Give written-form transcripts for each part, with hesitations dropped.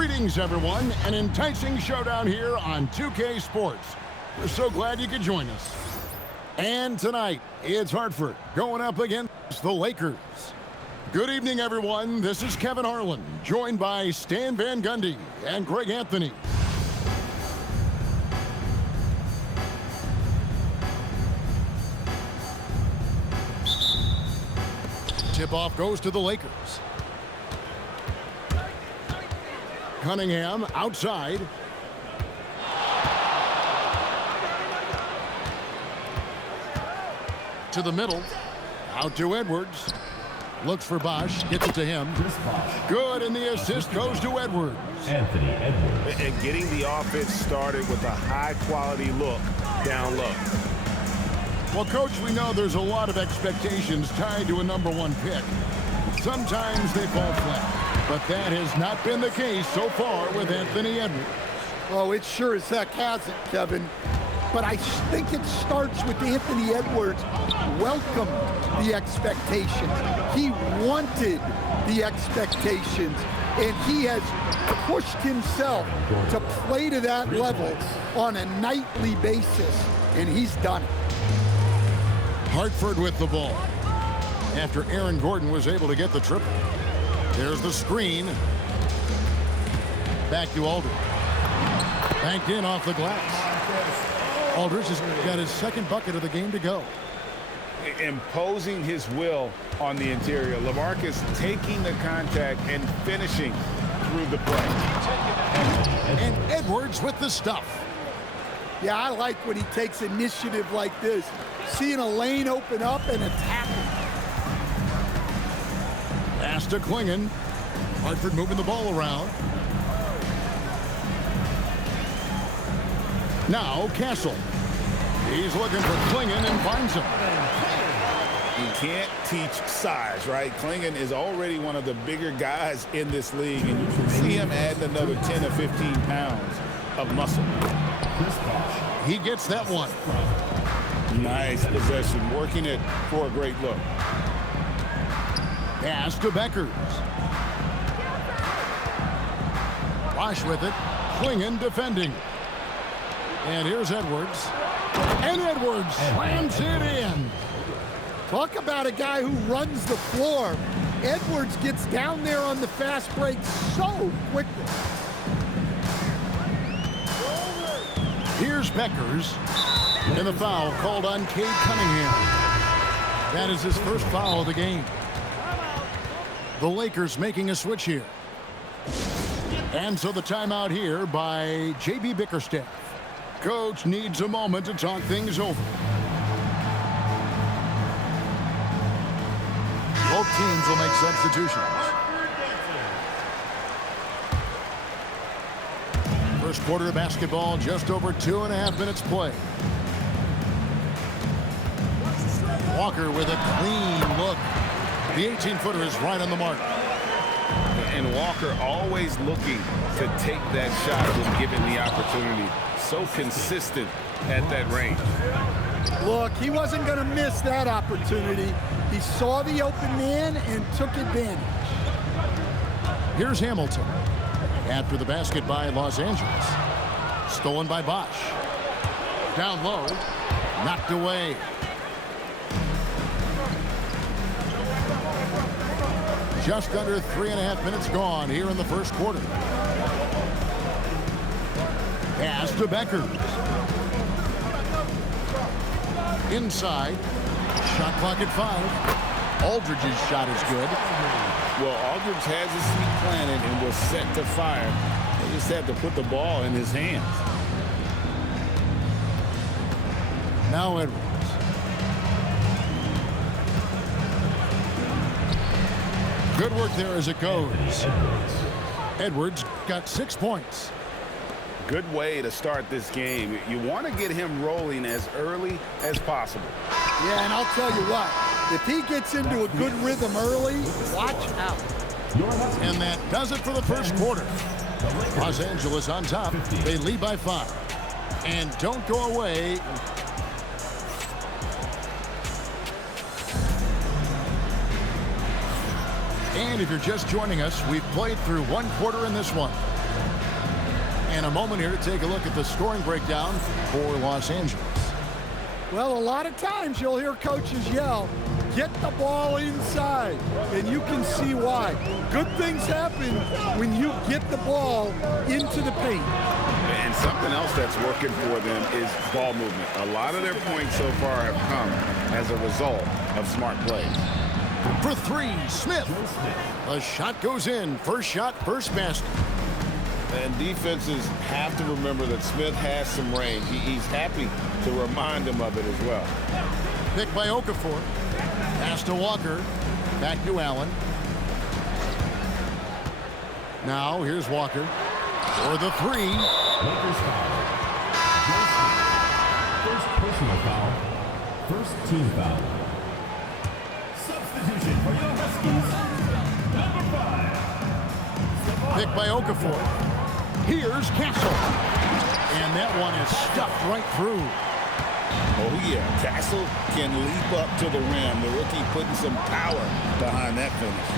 Greetings, everyone. An enticing showdown here on 2K Sports. We're so glad you could join us. And tonight, it's Hartford going up against the Lakers. Good evening, everyone. This is Kevin Harlan, joined by Stan Van Gundy and Greg Anthony. Tip-off goes to the Lakers. Cunningham outside. To the middle. Out to Edwards. Looks for Bosch. Gets it to him. Good, and the assist goes to Edwards. Anthony Edwards. And getting the offense started with a high-quality look down low. Well, Coach, we know there's a lot of expectations tied to a #1 pick. Sometimes they fall flat. But that has not been the case so far with Anthony Edwards. Oh, it sure as heck hasn't, Kevin. But I think it starts with Anthony Edwards welcomed the expectations. He wanted the expectations, and he has pushed himself to play to that level on a nightly basis, and he's done it. Hartford with the ball. After Aaron Gordon was able to get the triple. There's the screen. Back to Aldridge. Banked in off the glass. Aldridge has got his second bucket of the game to go. Imposing his will on the interior. LaMarcus taking the contact and finishing through the play. And Edwards with the stuff. Yeah, I like when he takes initiative like this. Seeing a lane open up and attacking. Pass to Clingan. Hartford moving the ball around. Now Castle. He's looking for Clingan and finds him. You can't teach size, right? Clingan is already one of the bigger guys in this league, and you can see him adding another 10 or 15 pounds of muscle. He gets that one. Nice possession, working it for a great look. Pass to Beckers. Bosch with it. Clingan defending. And here's Edwards. And Edwards slams it in. Talk about a guy who runs the floor. Edwards gets down there on the fast break so quickly. Here's Beckers. And the foul called on Cade Cunningham. That is his first foul of the game. The Lakers making a switch here. And so the timeout here by J.B. Bickerstaff. Coach needs a moment to talk things over. Both teams will make substitutions. First quarter of basketball, just over 2.5 minutes play. Walker with a clean look. The 18-footer is right on the mark. And Walker always looking to take that shot when given the opportunity. So consistent at that range. Look, he wasn't going to miss that opportunity. He saw the open man and took advantage. Here's Hamilton. After the basket by Los Angeles. Stolen by Bosch. Down low. Knocked away. Just under 3.5 minutes gone here in the first quarter. Pass to Beckers. Inside. Shot clock at 5. Aldridge's shot is good. Well, Aldridge has his feet planted and was set to fire. They just had to put the ball in his hands. Now Edwards. Good work there as it goes. Edwards got 6 points. Good way to start this game. You want to get him rolling as early as possible. Yeah, and I'll tell you what, if he gets into a good rhythm early, watch out. And that does it for the first quarter. Los Angeles on top. They lead by 5. And don't go away. And if you're just joining us, we've played through 1 quarter in this one. And a moment here to take a look at the scoring breakdown for Los Angeles. Well, a lot of times you'll hear coaches yell, get the ball inside, and you can see why. Good things happen when you get the ball into the paint. And something else that's working for them is ball movement. A lot of their points so far have come as a result of smart plays. For three, Smith. A shot goes in. First shot, first basket. And defenses have to remember that Smith has some range. He's happy to remind them of it as well. Picked by Okafor. Pass to Walker. Back to Allen. Now here's Walker for the three. Lakers foul. First personal foul. First team foul. Substitution for your Huskies. Number 5. Picked by Okafor. Here's Castle. And that one is stuffed right through. Oh, yeah. Castle can leap up to the rim. The rookie putting some power behind that finish.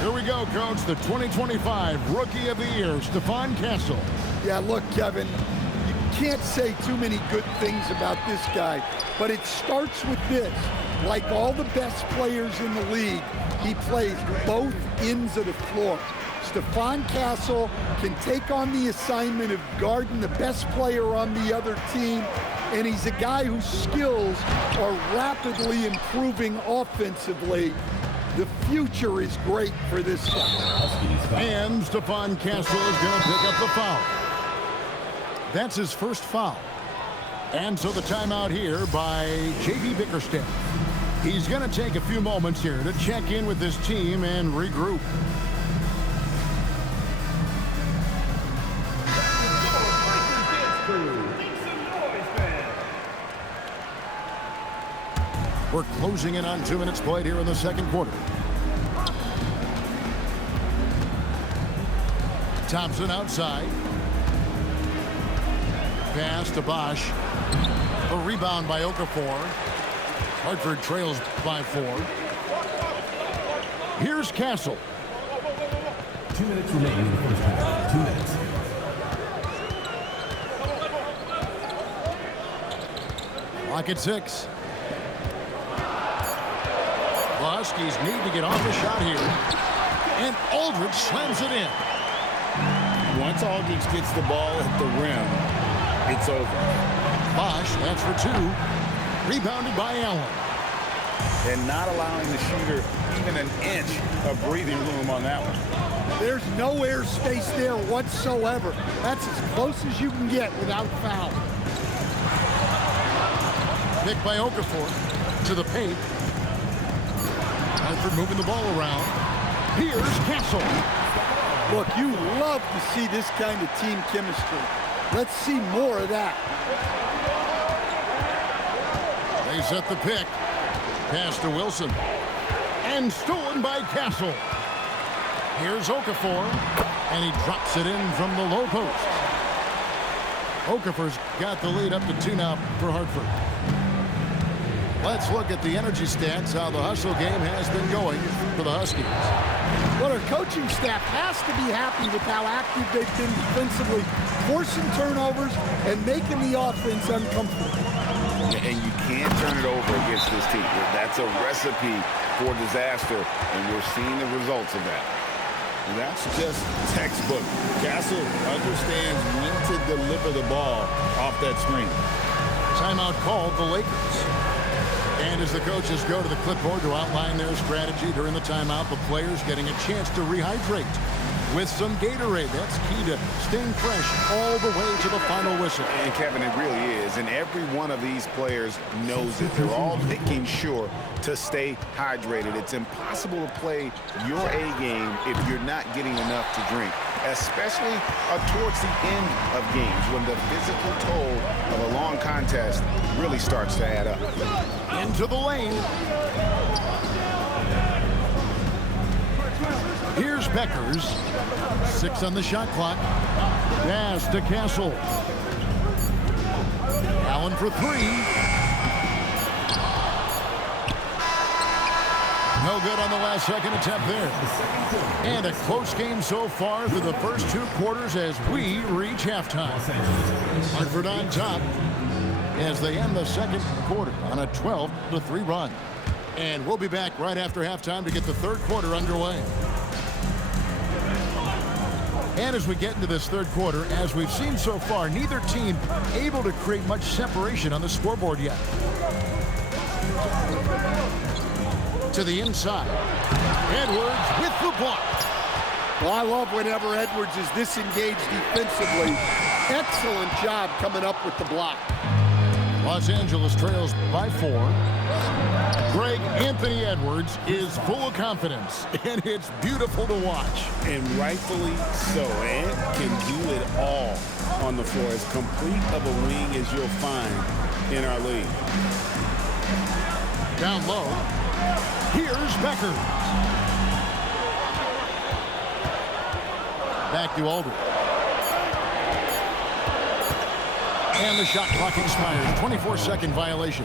Here we go, Coach. The 2025 Rookie of the Year, Stephon Castle. Yeah, look, Kevin, you can't say too many good things about this guy, but it starts with this. Like all the best players in the league, he plays both ends of the floor. Stephon Castle can take on the assignment of guarding the best player on the other team, and he's a guy whose skills are rapidly improving offensively. The future is great for this guy. And Stephon Castle is going to pick up the foul. That's his first foul. And so the timeout here by J.B. Bickerstaff. He's going to take a few moments here to check in with his team and regroup. We're closing in on 2 minutes played here in the second quarter. Thompson outside. Pass to Bosch. The rebound by Okafor. Hartford trails by 4. Here's Castle. 2 minutes remaining in the first half. 2 minutes. Clock at 6. The Huskies need to get off the shot here. And Aldridge slams it in. Once Aldridge gets the ball at the rim, it's over. Bosch, that's for 2. Rebounded by Allen. And not allowing the shooter even an inch of breathing room on that one. There's no air space there whatsoever. That's as close as you can get without foul. Picked by Okafor to the paint. Hartford moving the ball around. Here's Castle. Look, you love to see this kind of team chemistry. Let's see more of that. They set the pick. Pass to Wilson. And stolen by Castle. Here's Okafor. And he drops it in from the low post. Okafor's got the lead up to 2 now for Hartford. Let's look at the energy stats, how the hustle game has been going for the Huskies. Well, our coaching staff has to be happy with how active they've been defensively, forcing turnovers and making the offense uncomfortable. And you can't turn it over against this team. That's a recipe for disaster, and we're seeing the results of that. And that's just textbook. Castle understands when to deliver the ball off that screen. Timeout called the Lakers. And as the coaches go to the clipboard to outline their strategy during the timeout, the players getting a chance to rehydrate with some Gatorade. That's key to staying fresh all the way to the final whistle. And Kevin, it really is. And every one of these players knows it. They're all making sure to stay hydrated. It's impossible to play your A game if you're not getting enough to drink, especially towards the end of games when the physical toll of a long contest really starts to add up. Into the lane. Here's Beckers. 6 on the shot clock. Pass to Castle. Allen for 3. No No good on the last second attempt there. And a close game so far through the first 2 quarters as we reach halftime. Hartford on top as they end the second quarter on a 12-3 run. And we'll be back right after halftime to get the third quarter underway. And as we get into this third quarter, as we've seen so far, neither team able to create much separation on the scoreboard yet. To the inside. Edwards with the block. Well, I love whenever Edwards is disengaged defensively. Excellent job coming up with the block. Los Angeles trails by 4. Greg Anthony Edwards is full of confidence, and it's beautiful to watch. And rightfully so. Ant can do it all on the floor. As complete of a wing as you'll find in our league. Down low. Here's Becker. Back to Aldridge. And the shot clock expires. 24-second violation.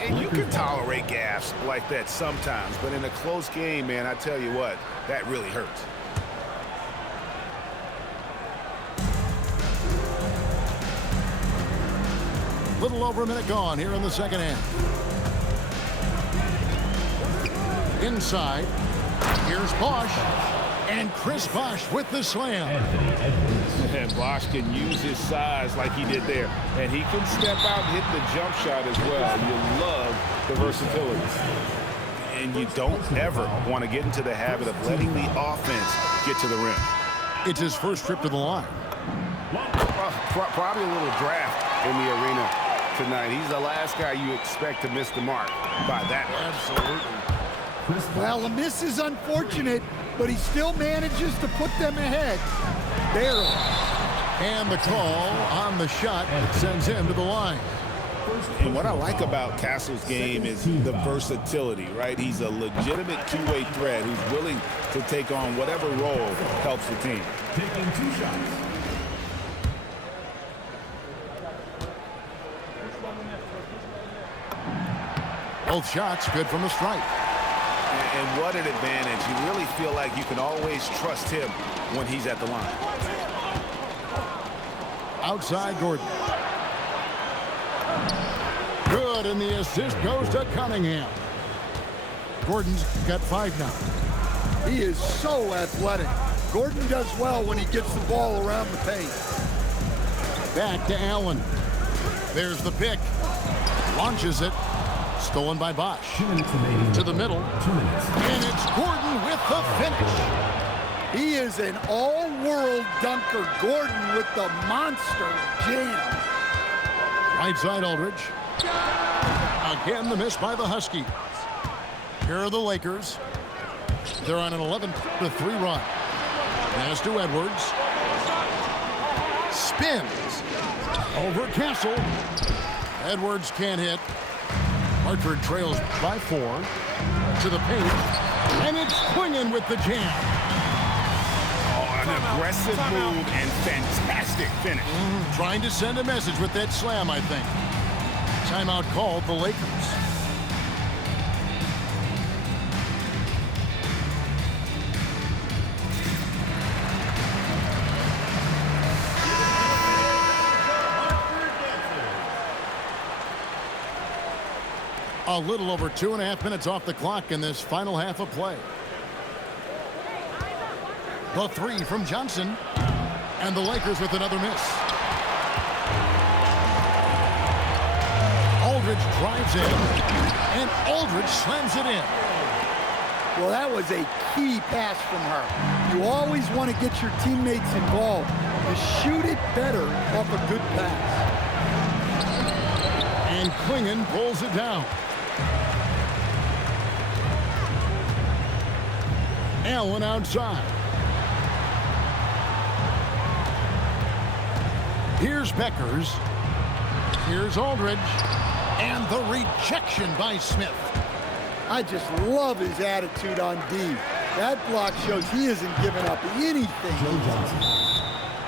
And you can tolerate gaffes like that sometimes, but in a close game, man, I tell you what, that really hurts. Little over a minute gone here in the second half. Inside. Here's Bosh. And Chris Bosh with the slam. And Bosh can use his size like he did there. And he can step out and hit the jump shot as well. You love the versatility. And you don't ever want to get into the habit of letting the offense get to the rim. It's his first trip to the line. Probably a little draft in the arena tonight. He's the last guy you expect to miss the mark by that much. Absolutely. Well, the miss is unfortunate, but he still manages to put them ahead. Barely. And the call on the shot sends him to the line. And what I like about Castle's game is the versatility, right? He's a legitimate two-way threat who's willing to take on whatever role helps the team. Taking 2 shots. Both shots good from the stripe. And what an advantage. You really feel like you can always trust him when he's at the line. Outside Gordon. Good, and the assist goes to Cunningham. Gordon's got 5 now. He is so athletic. Gordon does well when he gets the ball around the paint. Back to Allen. There's the pick. Launches it. Stolen by Bosh. 2 minutes remaining. To the middle. 2 minutes. And it's Gordon with the finish. He is an all-world dunker. Gordon with the monster jam. Right side Aldridge. Again, the miss by the Huskies. Here are the Lakers. They're on an 11-3 run. Pass to Edwards. Spins. Over Castle. Edwards can't hit. Hartford trails by 4. To the paint. And it's Quingen with the jam. Oh, an aggressive move and fantastic finish. Trying to send a message with that slam, I think. Timeout called the Lakers. A little over 2.5 minutes off the clock in this final half of play. The 3 from Johnson. And the Lakers with another miss. Aldridge drives in. And Aldridge slams it in. Well, that was a key pass from her. You always want to get your teammates involved. You shoot it better off a good pass. And Quingen pulls it down. Allen outside. Here's Beckers. Here's Aldridge. And the rejection by Smith. I just love his attitude on D. That block shows he isn't giving up anything.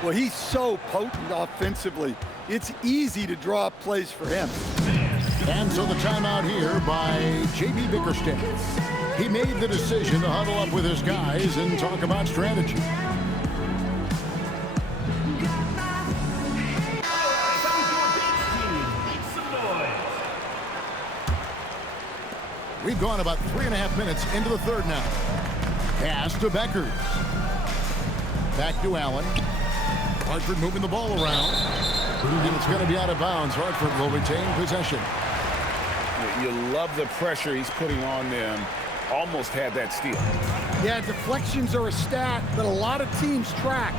Well, he's so potent offensively. It's easy to draw up plays for him. And so the timeout here by J.B. Bickerstaff. He made the decision to huddle up with his guys and talk about strategy. We've gone about 3.5 minutes into the third now. Pass to Beckers. Back to Allen. Hartford moving the ball around. And it's going to be out of bounds. Hartford will retain possession. You love the pressure he's putting on them. Almost had that steal. Yeah, deflections are a stat that a lot of teams track,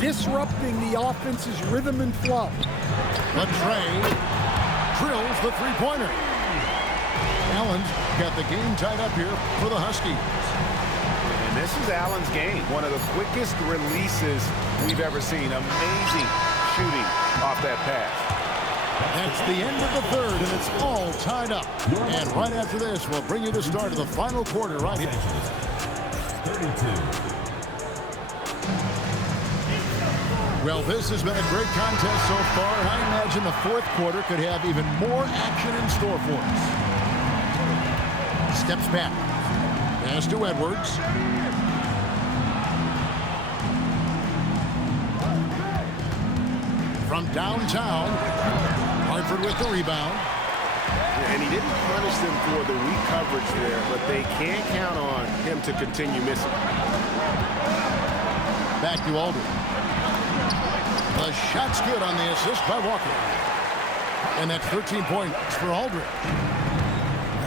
disrupting the offense's rhythm and flow. Latrey drills the three-pointer. Allen's got the game tied up here for the Huskies. And this is Allen's game. One of the quickest releases we've ever seen. Amazing shooting off that pass. That's the end of the third, and it's all tied up. And right after this, we'll bring you the start of the final quarter right here. 32. Well, this has been a great contest so far, and I imagine the fourth quarter could have even more action in store for us. Steps back. Pass to Edwards. From downtown, Hartford with the rebound. And he didn't punish them for the weak coverage there, but they can't count on him to continue missing. Back to Aldridge. The shot's good on the assist by Walker. And that's 13 points for Aldridge.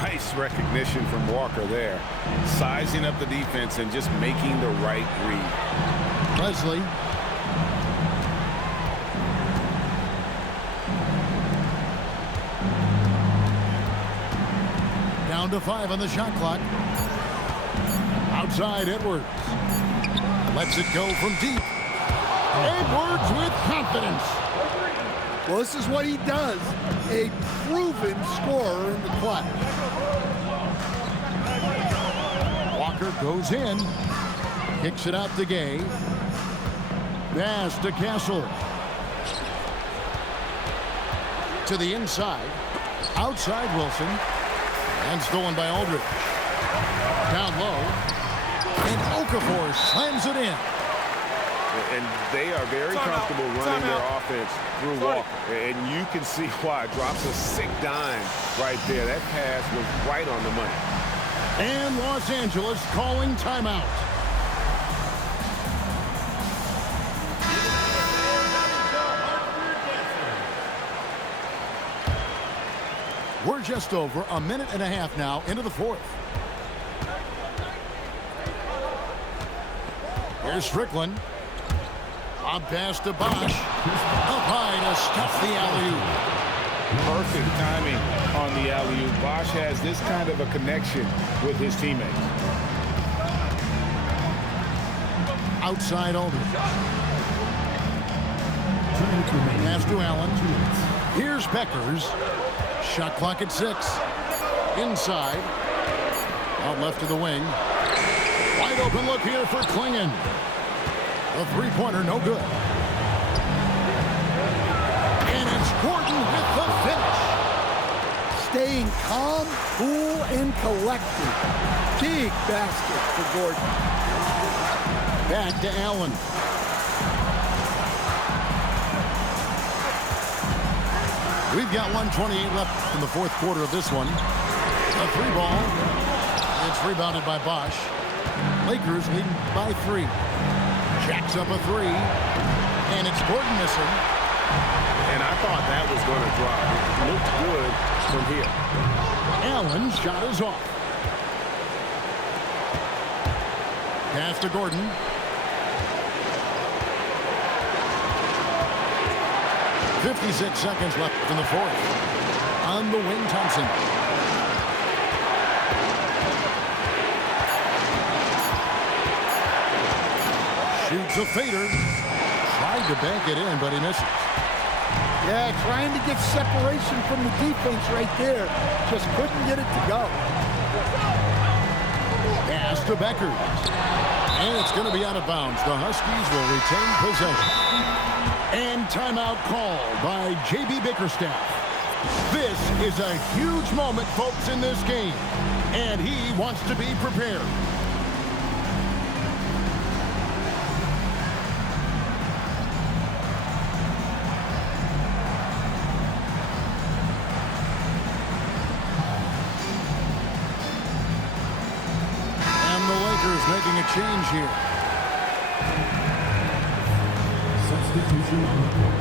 Nice recognition from Walker there. Sizing up the defense and just making the right read. Leslie. Down to 5 on the shot clock. Outside Edwards. Lets it go from deep. Edwards with confidence. Well, this is what he does. A proven scorer in the clutch. Walker goes in. Kicks it out to Gay. Pass to Castle. To the inside. Outside Wilson. And stolen by Aldridge. Down low. And Okafor slams it in. And they are very comfortable running their offense through Walker. And you can see why. Drops a sick dime right there. That pass was right on the money. And Los Angeles calling timeout. We're just over 1.5 minutes now into the fourth. Here's Strickland. A pass to Bosch. Up high to stuff the alley-oop. Perfect timing on the alley-oop. Bosch has this kind of a connection with his teammates. Outside Aldridge. 2 minutes remaining. Pass to Allen. 2 minutes. Here's Beckers. Shot clock at 6. Inside. Out left to the wing. Wide open look here for Klingon. The three-pointer, no good. And it's Gordon with the finish. Staying calm, cool, and collected. Big basket for Gordon. Back to Allen. We've got 1:28 left in the fourth quarter of this one. A three ball. It's rebounded by Bosch. Lakers leading by 3. Jacks up a 3. And it's Gordon missing. And I thought that was going to drop. It looked good from here. Allen's shot is off. Pass to Gordon. .56 seconds left in the fourth. On the wing, Thompson. Shoots a fader. Tried to bank it in, but he misses. Yeah, trying to get separation from the defense right there. Just couldn't get it to go. Pass to Beckers. And it's going to be out of bounds. The Huskies will retain possession. And timeout called by J.B. Bickerstaff. This is a huge moment, folks, in this game. And he wants to be prepared. And the Lakers making a change here. Substitution on the court.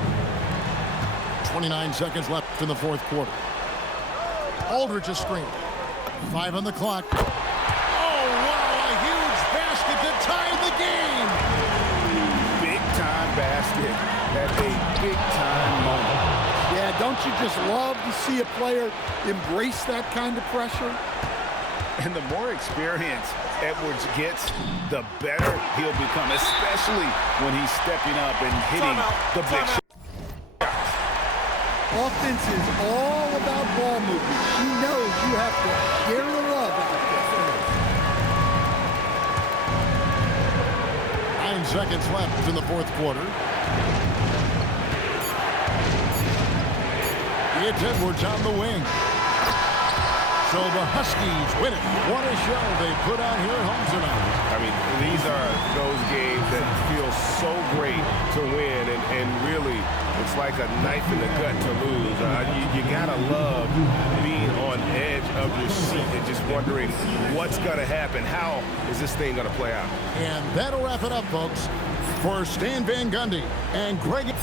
29 seconds left in the fourth quarter. Aldridge a screen. 5 on the clock. Oh, wow, a huge basket to tie the game. Big-time basket at a big-time moment. Yeah, don't you just love to see a player embrace that kind of pressure? And the more experience Edwards gets, the better he'll become, especially when he's stepping up and hitting the big shot. Offense is all about ball movement. She knows you have to share the love out there. 9 seconds left in the fourth quarter. It's Edwards on the wing. So the Huskies win it. What a show they put on here at home tonight. I mean, these are those games that feel so great to win, and really, it's like a knife in the gut to lose. You gotta love being on edge of your seat and just wondering what's gonna happen. How is this thing gonna play out? And that'll wrap it up, folks. For Stan Van Gundy and Greg...